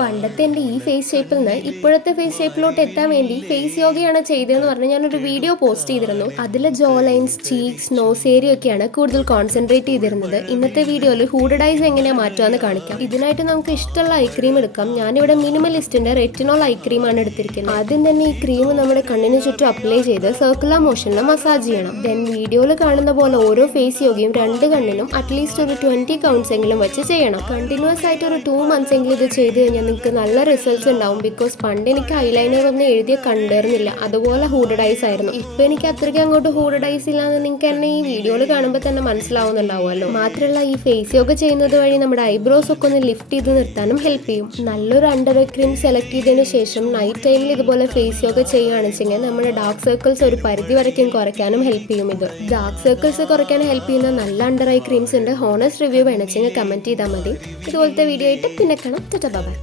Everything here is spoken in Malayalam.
പണ്ടത്തെ എൻ്റെ ഈ ഫേസ് ഷേപ്പിൽ നിന്ന് ഇപ്പോഴത്തെ ഫേസ് ഷേപ്പിലോട്ട് എത്താൻ വേണ്ടി ഫേസ് യോഗയാണ് ചെയ്തതെന്ന് പറഞ്ഞ് ഞാനൊരു വീഡിയോ പോസ്റ്റ് ചെയ്തിരുന്നു. അതിൽ ജോ ലൈൻസ്, ചീക്സ്, നോസ് ഏരിയ ഒക്കെയാണ് കൂടുതൽ കോൺസെൻട്രേറ്റ് ചെയ്തിരുന്നത്. ഇന്നത്തെ വീഡിയോയിൽ ഹൂഡഡ് ഐസ് എങ്ങനെയാണ് മാറ്റുകയെന്ന് കാണിക്കാം. ഇതിനായിട്ട് നമുക്ക് ഇഷ്ടമുള്ള ഐ ക്രീം എടുക്കാം. ഞാനിവിടെ മിനിമലിസ്റ്റിന്റെ റെറ്റിനോൾ ഐ ക്രീമാണ് എടുത്തിരിക്കുന്നത്. ആദ്യം തന്നെ ഈ ക്രീം നമ്മുടെ കണ്ണിന് ചുറ്റും അപ്ലൈ ചെയ്ത് സർക്കുലർ മോഷനിൽ മസാജ് ചെയ്യണം. ദെൻ വീഡിയോയിൽ കാണുന്ന പോലെ ഓരോ ഫേസ് യോഗയും 2 കണ്ണിനും അറ്റ്ലീസ്റ്റ് ഒരു 20 കൗണ്ട്സ് എങ്കിലും വെച്ച് ചെയ്യണം. കണ്ടിന്യൂസ് ആയിട്ട് ഒരു 2 months എങ്കിലും ഇത് ചെയ്ത് കഴിഞ്ഞാൽ നിങ്ങൾക്ക് നല്ല റിസൾട്ട്സ് ഉണ്ടാവും. ബിക്കോസ് പണ്ട് എനിക്ക് ഐലൈനർ ഒന്നും എഴുതിയ കണ്ടിരുന്നില്ല, അതുപോലെ ഹൂഡഡ് ഐസ് ആയിരുന്നു. ഇപ്പൊ എനിക്ക് അത്രയ്ക്ക് അങ്ങോട്ട് ഹൂഡഡ് ഐസ് ഇല്ലാന്ന് നിങ്ങൾക്ക് എന്നെ ഈ വീഡിയോയിൽ കാണുമ്പോൾ തന്നെ മനസ്സിലാവുന്നുണ്ടാവുമല്ലോ. മാത്രമല്ല ഈ ഫേസ് യോഗ ചെയ്യുന്നത് വഴി നമ്മുടെ ഐബ്രോസ് ഒക്കെ ഒന്ന് ലിഫ്റ്റ് ചെയ്ത് നിർത്താനും ഹെൽപ്പ് ചെയ്യും. നല്ലൊരു അണ്ടർ ഐ ക്രീം സെലക്ട് ചെയ്തതിന് ശേഷം നൈറ്റ് ടൈമിൽ ഇതുപോലെ ഫേസ് യോഗ ചെയ്യുകയാണെന്ന് വെച്ചെങ്കിൽ നമ്മുടെ ഡാർക്ക് സർക്കിൾസ് ഒരു പരിധി വരയ്ക്കും കുറയ്ക്കാനും ഹെൽപ്പ് ചെയ്യും. ഇത് ഡാർക്ക് സർക്കിൾസ് കുറയ്ക്കാൻ ഹെൽപ്പ് ചെയ്യുന്ന നല്ല അണ്ടർ ഐ ക്രീംസ് ഉണ്ട്. ഹോണസ്റ്റ് റിവ്യൂ വേണമെങ്കിൽ കമന്റ് ചെയ്താൽ മതി. ഇതുപോലത്തെ വീഡിയോ ആയിട്ട് പിന്നെ കാണാം. ബൈ.